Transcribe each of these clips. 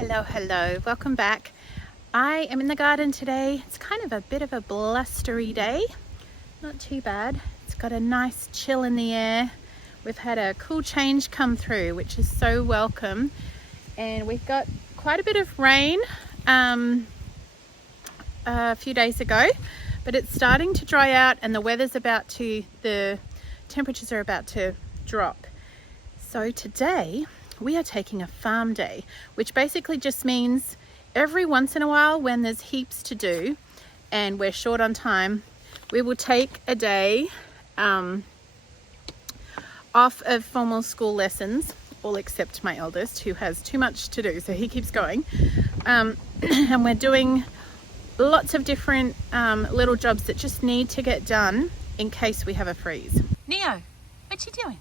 Hello, welcome back. I am in the garden today. It's kind of a bit of a blustery day, not too bad. It's got a nice chill in the air. We've had a cool change come through, which is so welcome, and we've got quite a bit of rain a few days ago, but it's starting to dry out and the temperatures are about to drop. So today we are taking a farm day, which basically just means every once in a while when there's heaps to do and we're short on time, we will take a day off of formal school lessons, all except my eldest, who has too much to do, so he keeps going. And we're doing lots of different little jobs that just need to get done in case we have a freeze. Neo, what you doing?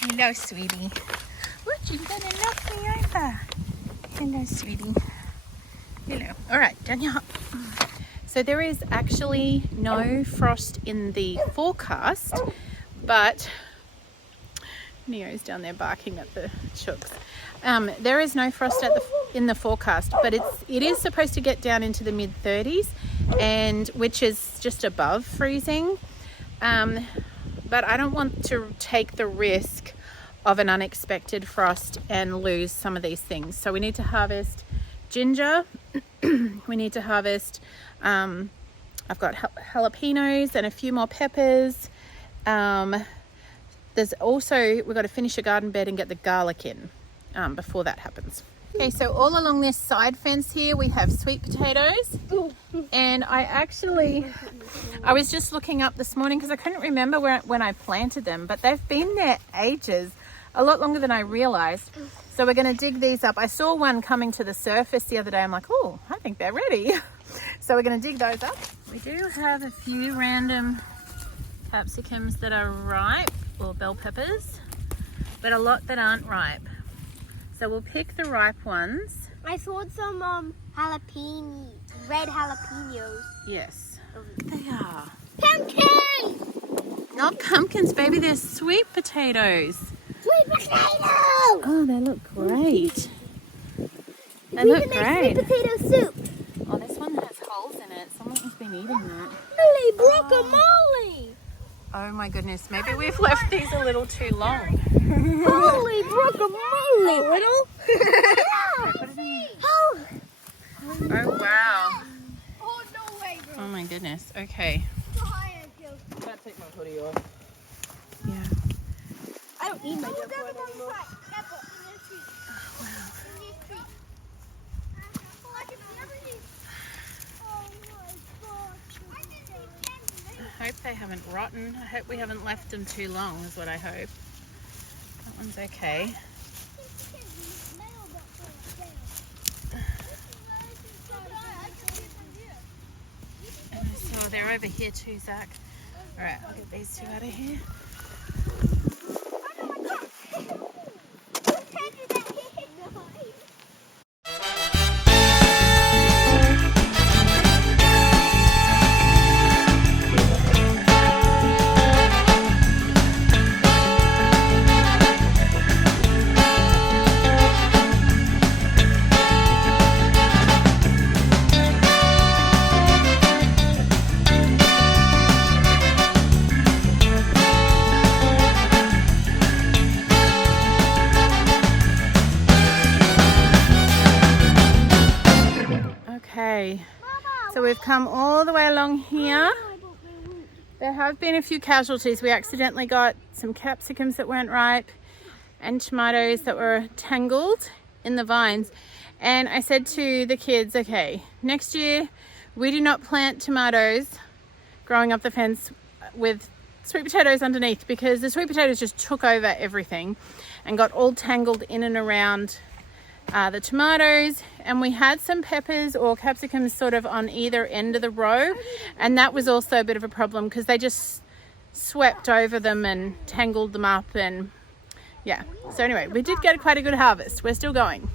Hello, sweetie. What, you gonna knock me over? Hello, sweetie. Hello. All right, down your hop. So there is actually no frost in the forecast, but Neo's down there barking at the chooks. There is no frost in the forecast, but it is supposed to get down into the mid-30s, and which is just above freezing. But I don't want to take the risk of an unexpected frost and lose some of these things. So we need to harvest ginger. We need to harvest, I've got jalapenos and a few more peppers. There's also, we've got to finish a garden bed and get the garlic in before that happens. Okay, so all along this side fence here, we have sweet potatoes. And I was just looking up this morning because I couldn't remember when I planted them, but they've been there ages, a lot longer than I realized. So we're going to dig these up. I saw one coming to the surface the other day. I'm like, oh, I think they're ready. So we're going to dig those up. We do have a few random capsicums that are ripe, or bell peppers, but a lot that aren't ripe. So we'll pick the ripe ones. I saw some red jalapenos. Yes, they are. Pumpkins! Not pumpkins, baby, they're sweet potatoes. Sweet potatoes! Oh, they look great. They look great. Sweet potato soup. Oh, this one has holes in it. Someone has been eating that. Holy guacamole! Oh my goodness, maybe we've left these a little too long. Holy guacamole! Little? Oh wow. Oh, no way, bro. Oh my goodness, okay. I'm gonna take my hoodie off. Yeah. I don't need my jump Wow. I hope they haven't rotten. I hope we haven't left them too long is what I hope. That one's okay. So they're over here too, Zach. Alright, I'll get these two out of here. Okay, so we've come all the way along here. There have been a few casualties. We accidentally got some capsicums that weren't ripe and tomatoes that were tangled in the vines. And I said to the kids, okay, next year we do not plant tomatoes growing up the fence with sweet potatoes underneath, because the sweet potatoes just took over everything and got all tangled in and around the tomatoes. And we had some peppers or capsicums sort of on either end of the row, and that was also a bit of a problem because they just swept over them and tangled them up. And yeah, so anyway, we did get quite a good harvest. We're still going.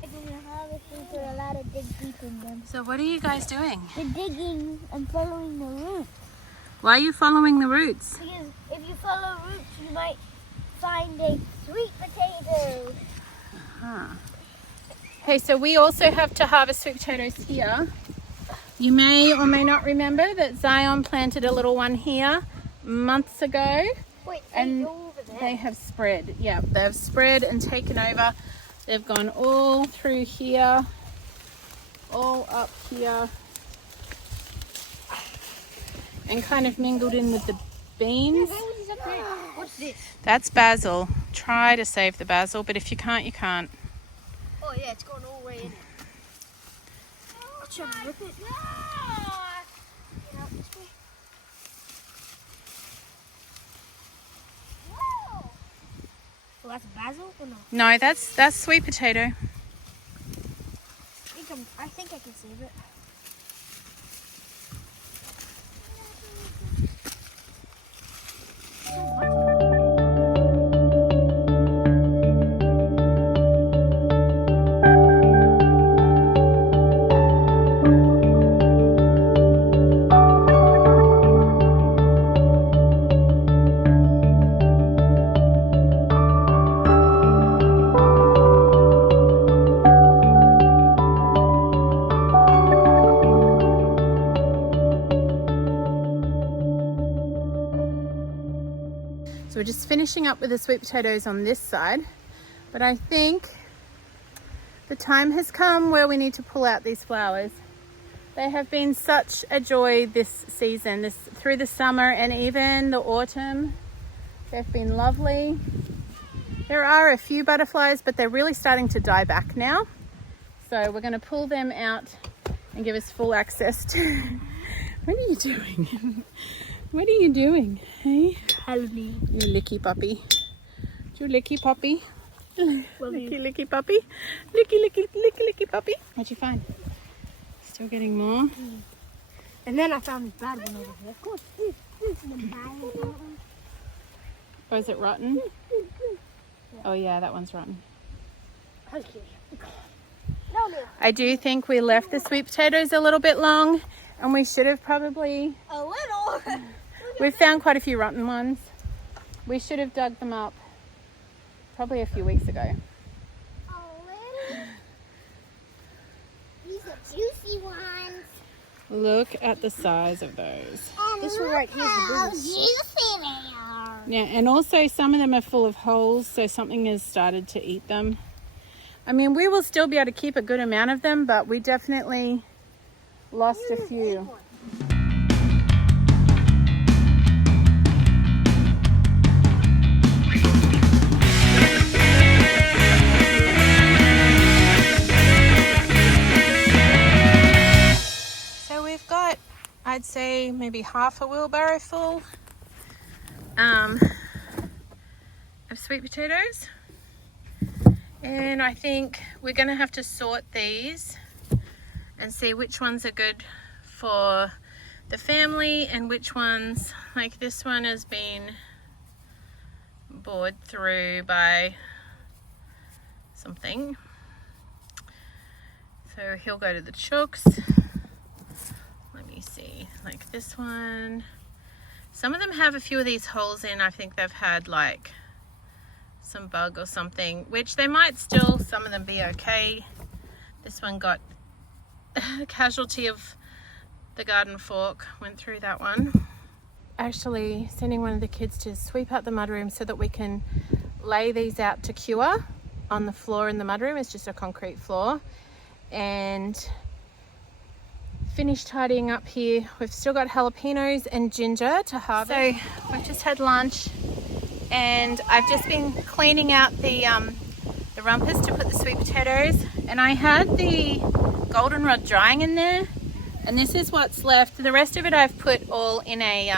So what are you guys doing? We're digging and following the roots. Why are you following the roots? Because if you follow roots, you might find a sweet potato. Okay, so we also have to harvest sweet potatoes here. You may or may not remember that Zion planted a little one here months ago. Wait, And over there. they have spread. Yeah, they've spread and taken over. They've gone all through here, all up here, and kind of mingled in with the beans. What's this? That's basil. Try to save the basil, but if you can't, you can't. Oh yeah, it's going all the way in. I'll try to rip it. Get out this way. Whoa! Well, that's basil or no? No, that's sweet potato. I think I can save it. So we're just finishing up with the sweet potatoes on this side, but I think the time has come where we need to pull out these flowers. They have been such a joy this season, through the summer and even the autumn. They've been lovely. There are a few butterflies, but they're really starting to die back now. So we're going to pull them out and give us full access to... What are you doing? What are you doing? Hey? Help me. You licky puppy. You licky puppy. Licky puppy. Licky puppy. What'd you find? Still getting more? And then I found this bad one over here. Of course. Oh, is it rotten? Oh yeah, that one's rotten. No. I do think we left the sweet potatoes a little bit long, and we should have probably... A little. We've found quite a few rotten ones. We should have dug them up probably a few weeks ago. A little. These are juicy ones. Look at the size of those. And this one right here is the biggest. Juicy they are. Yeah, and also some of them are full of holes, so something has started to eat them. I mean, we will still be able to keep a good amount of them, but we definitely lost a few. So we've got, I'd say, maybe half a wheelbarrow full of sweet potatoes. And I think we're going to have to sort these and see which ones are good for the family and which ones, like this one has been bored through by something. So he'll go to the chooks. Let me see, like this one. Some of them have a few of these holes in. I think they've had like some bug or something, which they might still, some of them be okay. This one got a casualty of the garden fork, went through that one. Actually sending one of the kids to sweep out the mudroom so that we can lay these out to cure on the floor in the mudroom. It's just a concrete floor. And finish tidying up here. We've still got jalapenos and ginger to harvest. So we've just had lunch, and I've just been cleaning out the rumpers to put the sweet potatoes, and I had the goldenrod drying in there, and this is what's left. The rest of it I've put all in a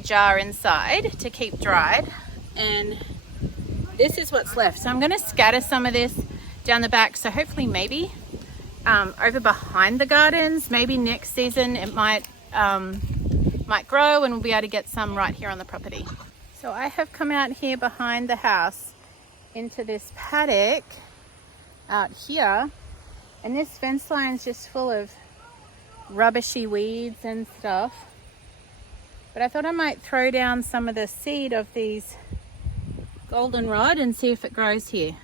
jar inside to keep dried, and this is what's left. So I'm going to scatter some of this down the back, so hopefully maybe over behind the gardens, maybe next season it might grow and we'll be able to get some right here on the property. So I have come out here behind the house into this paddock out here, and this fence line is just full of rubbishy weeds and stuff. But I thought I might throw down some of the seed of these goldenrod and see if it grows here.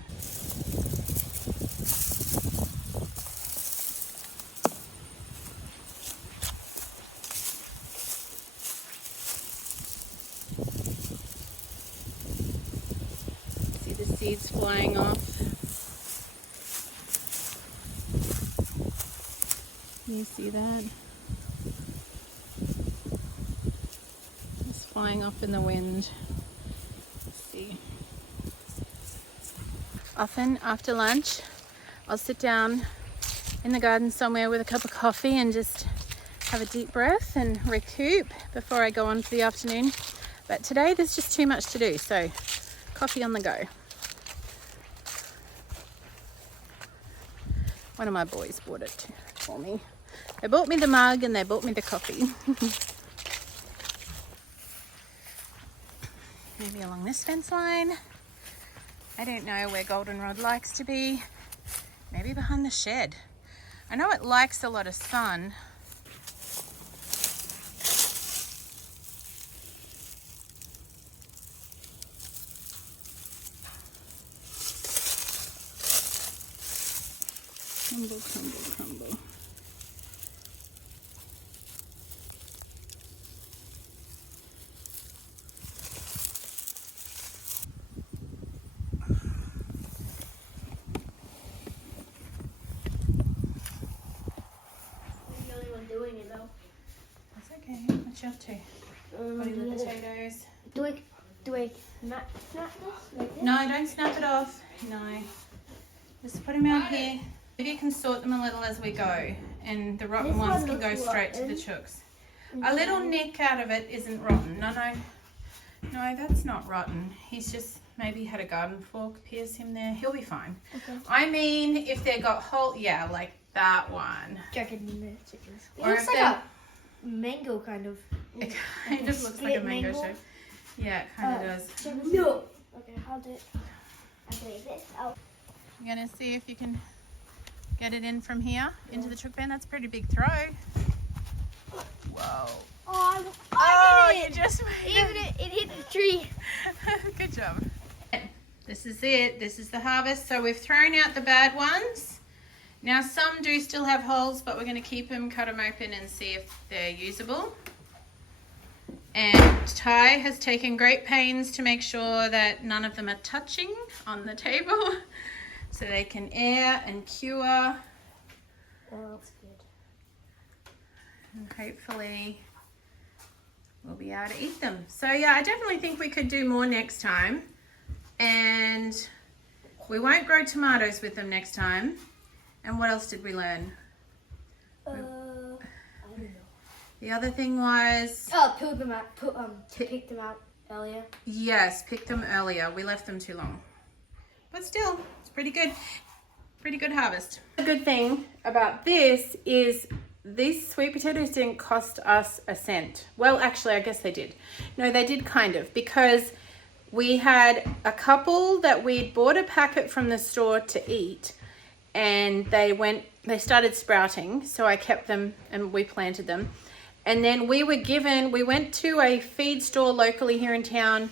See the seeds flying off. Can you see that? It's flying off in the wind. Let's see. Often after lunch, I'll sit down in the garden somewhere with a cup of coffee and just have a deep breath and recoup before I go on for the afternoon. But today there's just too much to do, so coffee on the go. One of my boys bought it for me. They bought me the mug and they bought me the coffee. Maybe along this fence line. I don't know where goldenrod likes to be. Maybe behind the shed. I know it likes a lot of sun. Crumble, crumble, crumble. That's okay. What you up to? Putting the potatoes. Do I snap this like this? No, don't snap it off. No. Just put them out here. Maybe you can sort them a little as we go, and the rotten ones can go straight to the chooks. A little nick out of it isn't rotten. No, that's not rotten. He's just maybe had a garden fork pierce him there. He'll be fine. Okay. I mean, if they got whole, yeah, like that one. It Or looks if like they're- a mango kind of. It kind of looks like a mango mango. shape. Yeah, it kind of does. No. Okay, I'll do it. I'll do this. You're gonna see if you can get it in from here into the chook bin. That's a pretty big throw. Whoa. I You did it. just made It hit the tree. Good job. This is it. This is the harvest. So we've thrown out the bad ones. Now some do still have holes, but we're going to keep them, cut them open and see if they're usable. And Ty has taken great pains to make sure that none of them are touching on the table so they can air and cure. That looks good. And hopefully we'll be able to eat them. So yeah, I definitely think we could do more next time. And we won't grow tomatoes with them next time. And what else did we learn? I don't know. The other thing was... Oh, pick them out earlier. Yes, pick them earlier. We left them too long. But still, it's pretty good. Pretty good harvest. The good thing about this is these sweet potatoes didn't cost us a cent. Well, actually, I guess they did. No, they did kind of, because we had a couple that we'd bought a packet from the store to eat, and they started sprouting, so I kept them and we planted them. And then we went to a feed store locally here in town.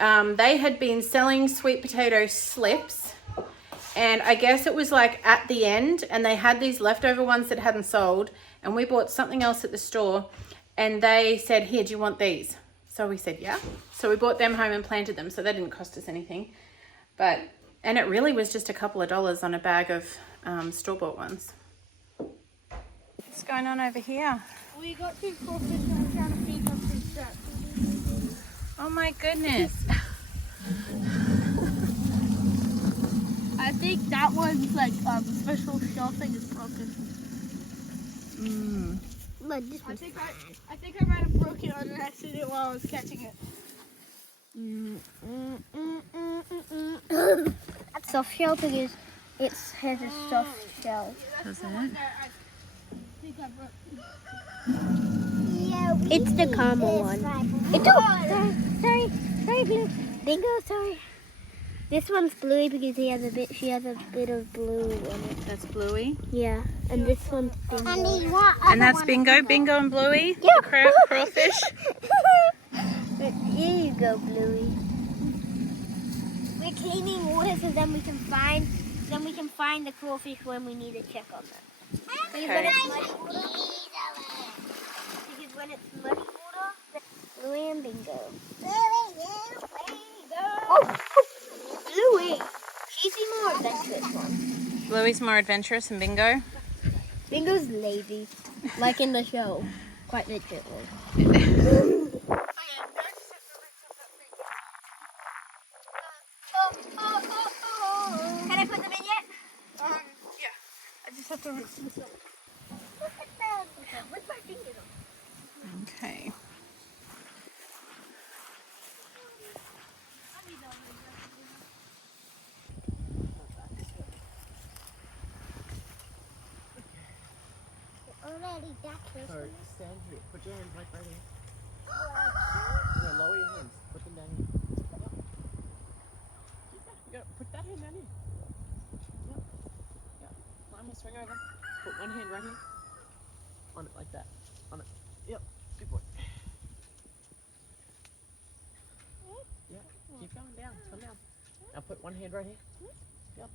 They had been selling sweet potato slips, and I guess it was like at the end, and they had these leftover ones that hadn't sold, and we bought something else at the store, and they said, here, do you want these? So we said, yeah. So we brought them home and planted them, so they didn't cost us anything. And it really was just a couple of dollars on a bag of store-bought ones. What's going on over here? We got 2 crawfish and I'm trying to feed them some straps. Oh my goodness. I think that one's like special shell thing is broken. Like this one. I think I might have broken it on an accident while I was catching it. That's soft shell because it has a soft shell. Does it? It's the caramel one. Sorry, Blue. Bingo, sorry. This one's Bluey because she has a bit of blue on it. That's Bluey. Yeah, and this one's Bingo. And that's Bingo, Bingo and Bluey. Yeah. The crawfish. Here you go, Bluey. We're cleaning water so then we can find the crawfish when we need to check on them. Because when it's muddy water, Bluey and Bingo. Oh, Bluey. She's the more adventurous one. Bluey's more adventurous than Bingo. Bingo's lazy, like in the show. Quite literally. Can I put them in yet? Yeah. I just have to rinse them. Look at them. With my fingers on. Okay. Already that close. Alright, stand here. Put your hands right here. No, lower your hands. Put them down here. Yep. You gotta put that hand down here. Yep. Yep. Climb or swing over. Put one hand right here. On it like that. On it. Yep. Good boy. Yep. Keep going down. Come down. Now put one hand right here. Yep.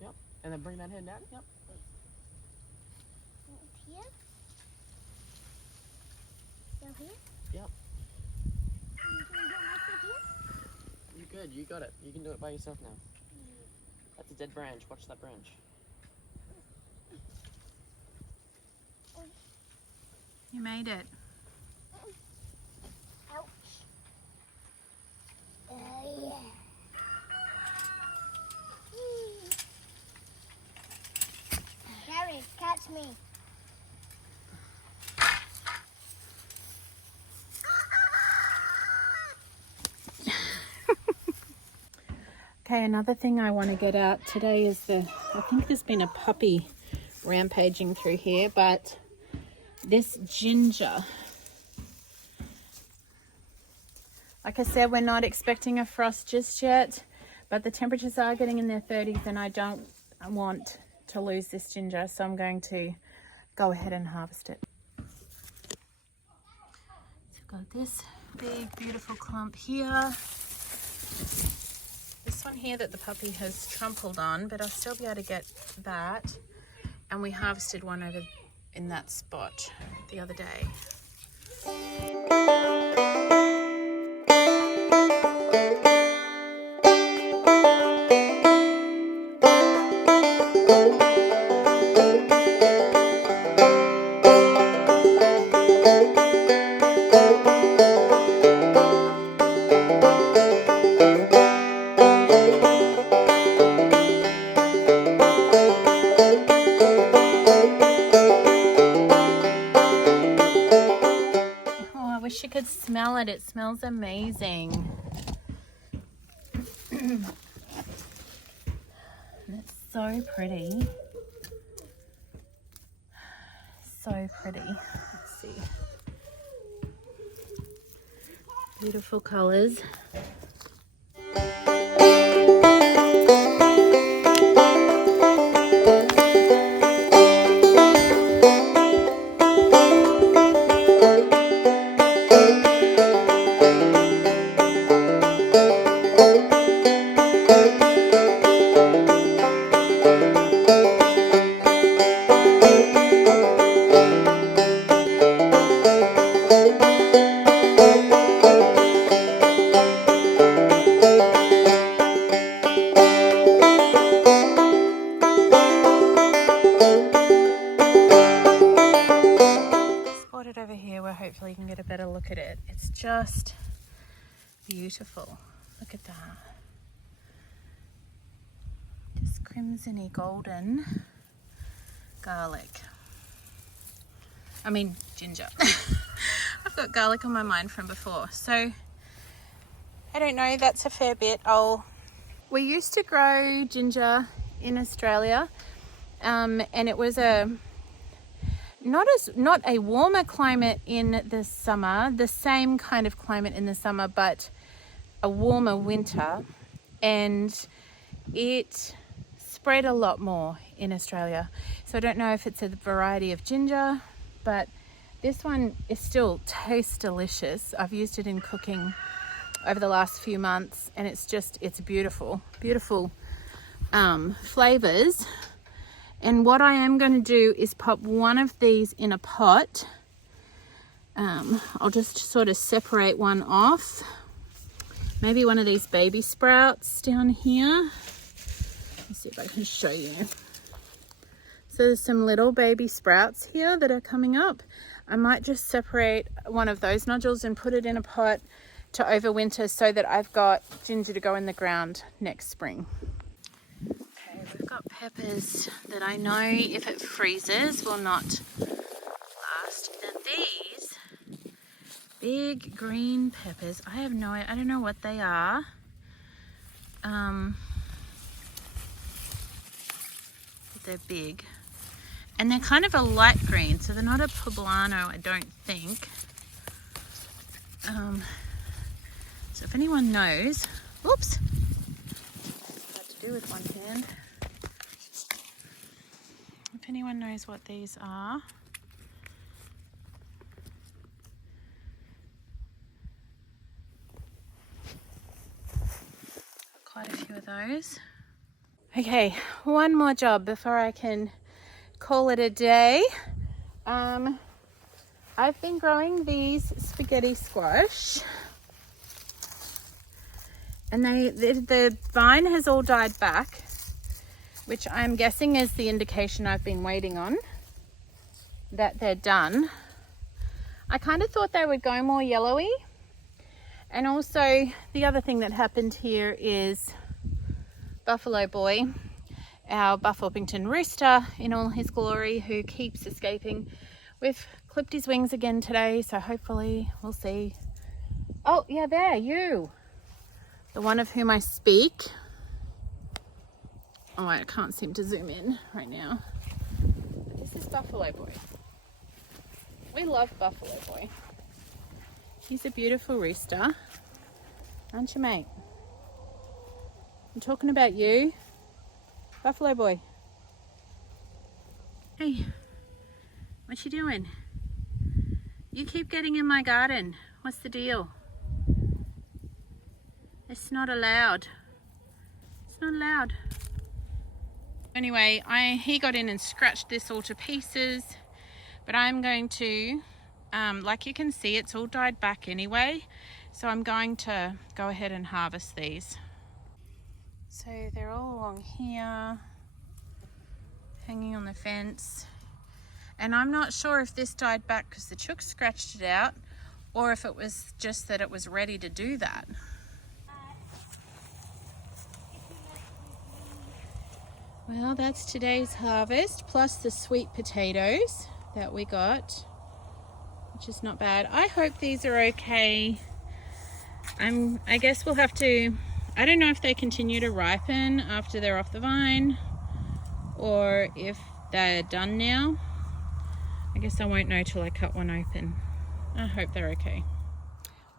Yep. And then bring that hand down. Yep. Here? Down here? Yep. You're good. You got it. You can do it by yourself now. That's a dead branch. Watch that branch. You made it. Ouch. Yeah. Gary, catch me. Okay, another thing I want to get out today is I think there's been a puppy rampaging through here, but this ginger. Like I said, we're not expecting a frost just yet, but the temperatures are getting in their 30s and I don't want to lose this ginger, so I'm going to go ahead and harvest it. So I've got this big beautiful clump here. This one here that the puppy has trampled on, but I'll still be able to get that. And we harvested one over in that spot the other day. Wish you could smell it. It smells amazing. And it's so pretty. So pretty. Let's see. Beautiful colors. Over here where hopefully you can get a better look at it. It's just beautiful. Look at that. Just crimsony golden garlic. I mean ginger. I've got garlic on my mind from before. So I don't know, that's a fair bit. We used to grow ginger in Australia and it was not a warmer climate in the summer, the same kind of climate in the summer, but a warmer winter, and it spread a lot more in Australia. So I don't know if it's a variety of ginger, but this one is still tastes delicious. I've used it in cooking over the last few months, and it's beautiful, beautiful flavors. And what I am going to do is pop one of these in a pot. I'll just sort of separate one off. Maybe one of these baby sprouts down here. Let's see if I can show you. So there's some little baby sprouts here that are coming up. I might just separate one of those nodules and put it in a pot to overwinter so that I've got ginger to go in the ground next spring. Okay, we've got peppers that I know if it freezes will not last. Now these big green peppers, I don't know what they are. But they're big. And they're kind of a light green, so they're not a poblano, I don't think. So if anyone knows, oops, hard to do with one hand. If anyone knows what these are, quite a few of those. Okay, one more job before I can call it a day. I've been growing these spaghetti squash, and the vine has all died back, which I'm guessing is the indication I've been waiting on, that they're done. I kind of thought they would go more yellowy. And also the other thing that happened here is Buffalo Boy, our Buff Orpington rooster in all his glory, who keeps escaping. We've clipped his wings again today, so hopefully we'll see. Oh yeah, there, you, the one of whom I speak. Oh, I can't seem to zoom in right now. But this is Buffalo Boy. We love Buffalo Boy. He's a beautiful rooster, aren't you, mate? I'm talking about you, Buffalo Boy. Hey, what you doing? You keep getting in my garden. What's the deal? It's not allowed. It's not allowed. Anyway, he got in and scratched this all to pieces, but I'm going to, like you can see, it's all died back anyway, so I'm going to go ahead and harvest these. So they're all along here, hanging on the fence. And I'm not sure if this died back because the chook scratched it out, or if it was just that it was ready to do that. Well, that's today's harvest, plus the sweet potatoes that we got, which is not bad. I hope these are okay. I guess we'll have to, I don't know if they continue to ripen after they're off the vine, or if they're done now. I guess I won't know till I cut one open. I hope they're okay.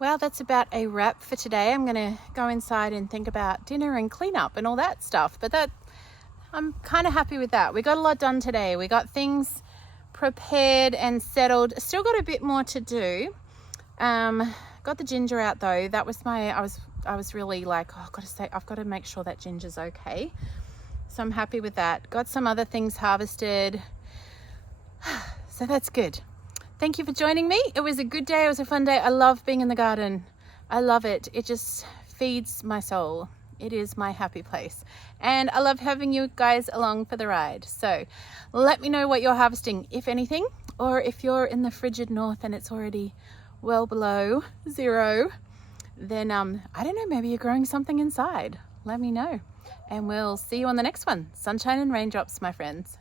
Well, that's about a wrap for today. I'm gonna go inside and think about dinner and clean up and all that stuff, but I'm kind of happy with that. We got a lot done today. We got things prepared and settled. Still got a bit more to do. Got the ginger out though. That was I was really like, oh, I've got to make sure that ginger's okay. So I'm happy with that. Got some other things harvested. So that's good. Thank you for joining me. It was a good day. It was a fun day. I love being in the garden. I love it. It just feeds my soul. It is my happy place. And I love having you guys along for the ride. So let me know what you're harvesting, if anything, or if you're in the frigid north and it's already well below zero, then I don't know, maybe you're growing something inside. Let me know. And we'll see you on the next one. Sunshine and raindrops, my friends.